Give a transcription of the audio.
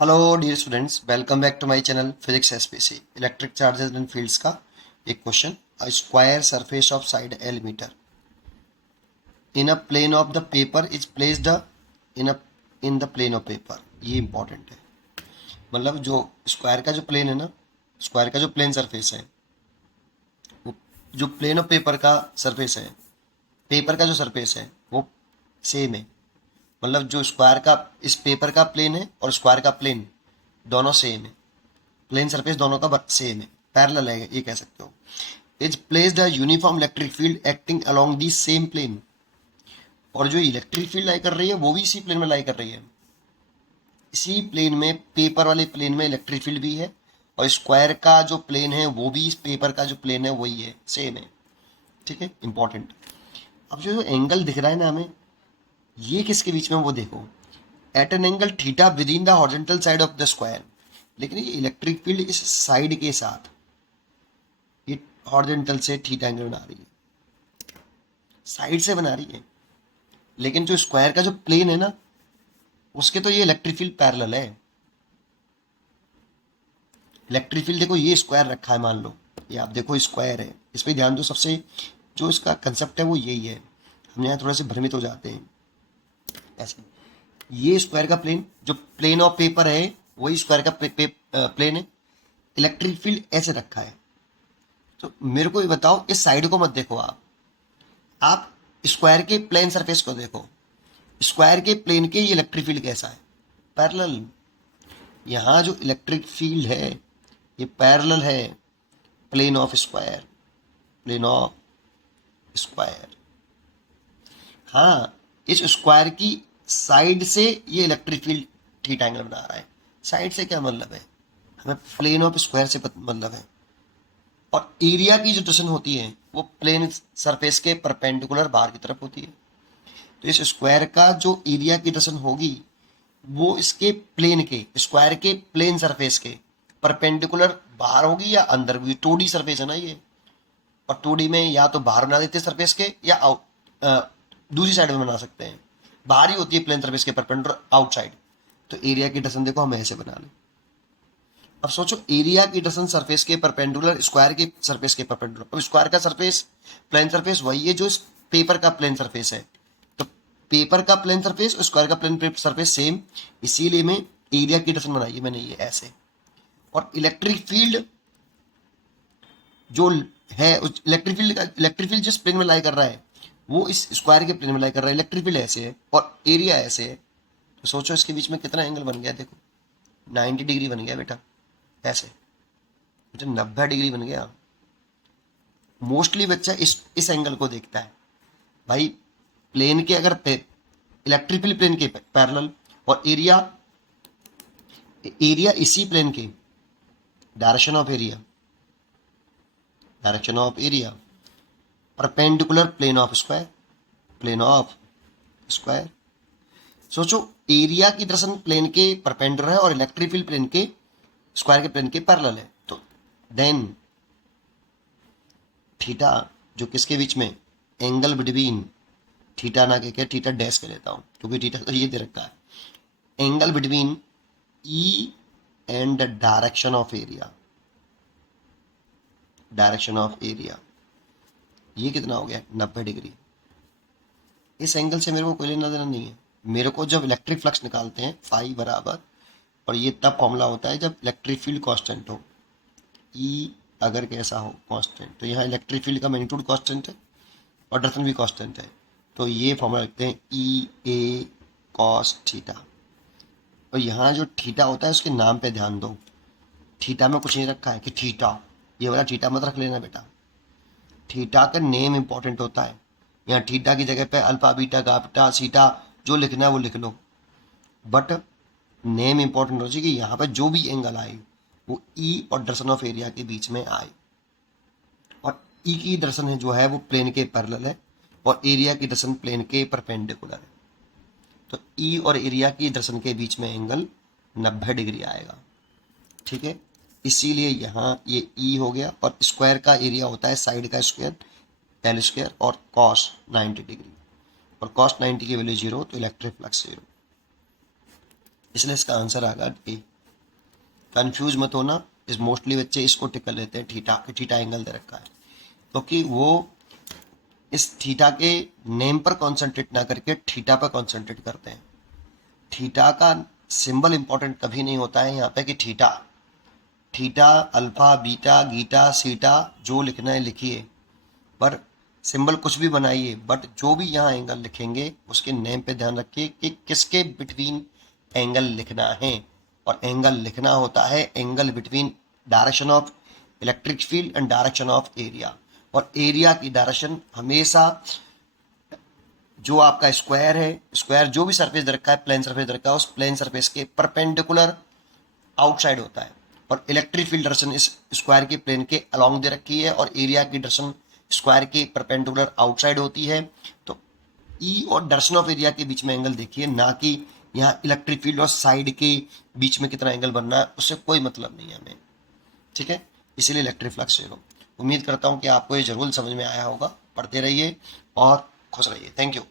Hello dear students, welcome back to my channel physics SPC electric charges and fields का एक question. A square surface of side L meter in a plane of the paper is placed in the plane of paper. ये important है। मतलब जो square का जो plane है ना, स्क्वायर का जो प्लेन सरफेस है, वो जो प्लेन ऑफ पेपर का सरफेस है, पेपर का जो सरफेस है वो सेम है। मतलब जो स्क्वायर का इस पेपर का प्लेन है और स्क्वायर का प्लेन दोनों सेम है। प्लेन सरफेस दोनों का सेम है, पैरेलल है, ये कह सकते हो। Is placed a uniform electric field acting along the same plane. और जो इलेक्ट्रिक फील्ड लाई कर रही है वो भी इसी प्लेन में लाई कर रही है। इसी प्लेन में, पेपर वाले प्लेन में इलेक्ट्रिक फील्ड भी है, और स्क्वायर का जो प्लेन है वो भी इस पेपर का जो प्लेन है वही है, सेम है। ठीक है, इंपॉर्टेंट। अब जो एंगल दिख रहा है ना हमें, ये किसके बीच में, वो देखो। At an angle theta within the horizontal side of the square. लेकिन ये इलेक्ट्रिक फील्ड इस साइड के साथ, ये हॉरिजॉन्टल से थीटा एंगल बना रही है, साइड से बना रही है। लेकिन जो स्क्वायर का जो प्लेन है ना, उसके तो ये इलेक्ट्रिक फील्ड पैरेलल है। इलेक्ट्रिक फील्ड देखो, ये स्क्वायर रखा है, मान लो ये आप देखो स्क्वायर है, इस पर ध्यान दो। सबसे जो इसका कंसेप्ट है वो यही है, हम यहाँ थोड़ा से भ्रमित हो जाते हैं ऐसे। ये स्क्वायर का प्लेन, जो प्लेन ऑफ पेपर है वही स्क्वायर का प्लेन है। इलेक्ट्रिक फील्ड ऐसे रखा है। तो मेरे को ये बताओ, इस साइड को मत देखो, आप स्क्वायर के प्लेन सरफेस को देखो। स्क्वायर के प्लेन के ये इलेक्ट्रिक फील्ड कैसा है, पैरेलल। यहाँ जो इलेक्ट्रिक फील्ड है ये पैरेलल है plane of square, plane of square. हाँ, इस स्क्वायर की साइड से ये इलेक्ट्रिक फील्ड थीटा एंगल बना रहा है। साइड से क्या मतलब है, हमें प्लेन ऑफ स्क्वायर से मतलब है। और एरिया की जो डिस्टेंस होती है वो प्लेन सरफेस के परपेंडिकुलर बाहर की तरफ होती है। तो इस स्क्वायर का जो एरिया की डिस्टेंस होगी वो इसके प्लेन के, स्क्वायर के प्लेन सरफेस के परपेंडिकुलर बाहर होगी या अंदर होगी। 2D सरफेस है ना ये, और 2D में या तो बाहर बना देते हैं सरफेस के, या दूसरी साइड में बना सकते हैं। बाहर ही होती है प्लेन सरफेस के परपेंडिकुलर, आउटसाइड। तो एरिया की डिस्टेंस देखो हम ऐसे बना लें। अब सोचो, एरिया की डिस्टेंस सरफेस के परपेंडिकुलर स्क्वायर के सरफेस के परपेंडिकुलर। अब स्क्वायर का सरफेस, प्लेन सरफेस वही है जो इस पेपर का प्लेन सरफेस है। तो पेपर का प्लेन सरफेस और स्क्वायर का प्लेन सरफेस सेम, इसीलिए मैं एरिया की डिस्टेंस बनाई है मैंने ये ऐसे। और इलेक्ट्रिक फील्ड जो है, इलेक्ट्रिक फील्ड जिस प्लेन में लाई कर रहा है वो इस स्क्वायर के प्लेन में लाई कर रहा है। इलेक्ट्रिक फील्ड ऐसे है और एरिया ऐसे है। तो सोचो इसके बीच में कितना एंगल बन गया, देखो 90 डिग्री बन गया बेटा, ऐसे। बेटा 90 डिग्री बन गया। मोस्टली बच्चा इस एंगल को देखता है भाई। प्लेन के अगर इलेक्ट्रिक फील्ड प्लेन के पैरेलल, और एरिया, एरिया इसी प्लेन के, direction of area, direction of area perpendicular plane of square, plane of square. सोचो, एरिया की दर्शन प्लेन के परपेंडिकुलर है और इलेक्ट्रिक फील्ड प्लेन के, स्क्वायर के प्लेन के पैरेलल है। तो देन थीटा, जो किसके बीच में, एंगल बिटवीन, थीटा ना के, थीटा डैश के लेता हूं क्योंकि थीटा तो ये दे रखा है। Angle between E and the direction of area, direction of area, ये कितना हो गया, 90 डिग्री। इस एंगल से मेरे को कोई लेना देना नहीं है। मेरे को जब इलेक्ट्रिक फ्लक्स निकालते हैं फाई बराबर, और ये तब फॉर्मूला होता है जब इलेक्ट्रिक फील्ड कांस्टेंट हो, ई अगर कैसा हो कांस्टेंट, तो यहाँ इलेक्ट्रिक फील्ड का मैग्नीट्यूड कांस्टेंट है और डायरेक्शन भी कांस्टेंट है। तो ये फॉर्मूला लिखते हैं ई ए कॉस थीटा। और यहाँ जो थीटा होता है उसके नाम पे ध्यान दो। थीटा में कुछ नहीं रखा है कि थीटा, ये वाला थीटा मत रख लेना बेटा। थीटा का नेम इंपॉर्टेंट होता है। यहाँ थीटा की जगह पे अल्फा बीटा गामा सीटा जो लिखना है वो लिख लो, बट नेम इंपॉर्टेंट हो चाहिए कि यहाँ पे जो भी एंगल आए वो ई और डायरेक्शन ऑफ एरिया के बीच में आए। और ई की डायरेक्शन है जो है वो प्लेन के पैरेलल है, और एरिया की डायरेक्शन प्लेन के परपेंडिकुलर है। तो ई और एरिया की डायरेक्शन के बीच में एंगल 90 डिग्री आएगा। ठीक है, इसीलिए यहाँ ये ई हो गया, और स्क्वायर का एरिया होता है साइड का स्क्वायर, एल स्क्वायर, और कॉस 90 डिग्री, और कॉस 90 की वैल्यू 0, तो इलेक्ट्रिक फ्लक्स 0। इसलिए इसका आंसर आएगा ए। कंफ्यूज मत होना, इस मोस्टली बच्चे इसको टिक लेते हैं, थीटा एंगल दे रखा है, क्योंकि वो इस थीटा के नेम पर कॉन्सेंट्रेट ना करके थीटा पर कॉन्सेंट्रेट करते हैं। थीटा का सिंबल इंपॉर्टेंट कभी नहीं होता है यहाँ पे कि थीटा, थीटा अल्फा बीटा गीटा सीटा जो लिखना है लिखिए, पर सिंबल कुछ भी बनाइए, बट जो भी यहाँ एंगल लिखेंगे उसके नेम पे ध्यान रखिए कि किसके बिटवीन एंगल लिखना है। और एंगल लिखना होता है angle between direction of electric field and direction of area. और एरिया की डायरेक्शन हमेशा जो आपका स्क्वायर है, स्क्वायर जो भी सरफेस दे रखा है, प्लेन सरफेस दे रखा है, उस प्लेन सरफेस के परपेंडिकुलर आउटसाइड होता है। और इलेक्ट्रिक फील्ड डायरेक्शन इस स्क्वायर के प्लेन के अलोंग दे रखी है, और एरिया की डायरेक्शन स्क्वायर के परपेंडिकुलर आउटसाइड होती है। तो ई और डायरेक्शन ऑफ एरिया के बीच में एंगल देखिए, ना कि यहाँ इलेक्ट्रिक फील्ड और साइड के बीच में कितना एंगल बनना है, उससे कोई मतलब नहीं है हमें, ठीक है। इसीलिए इलेक्ट्रिक फ्लक्स जीरो। उम्मीद करता हूँ कि आपको ये जरूर समझ में आया होगा। पढ़ते रहिए और खुश रहिए। Thank you.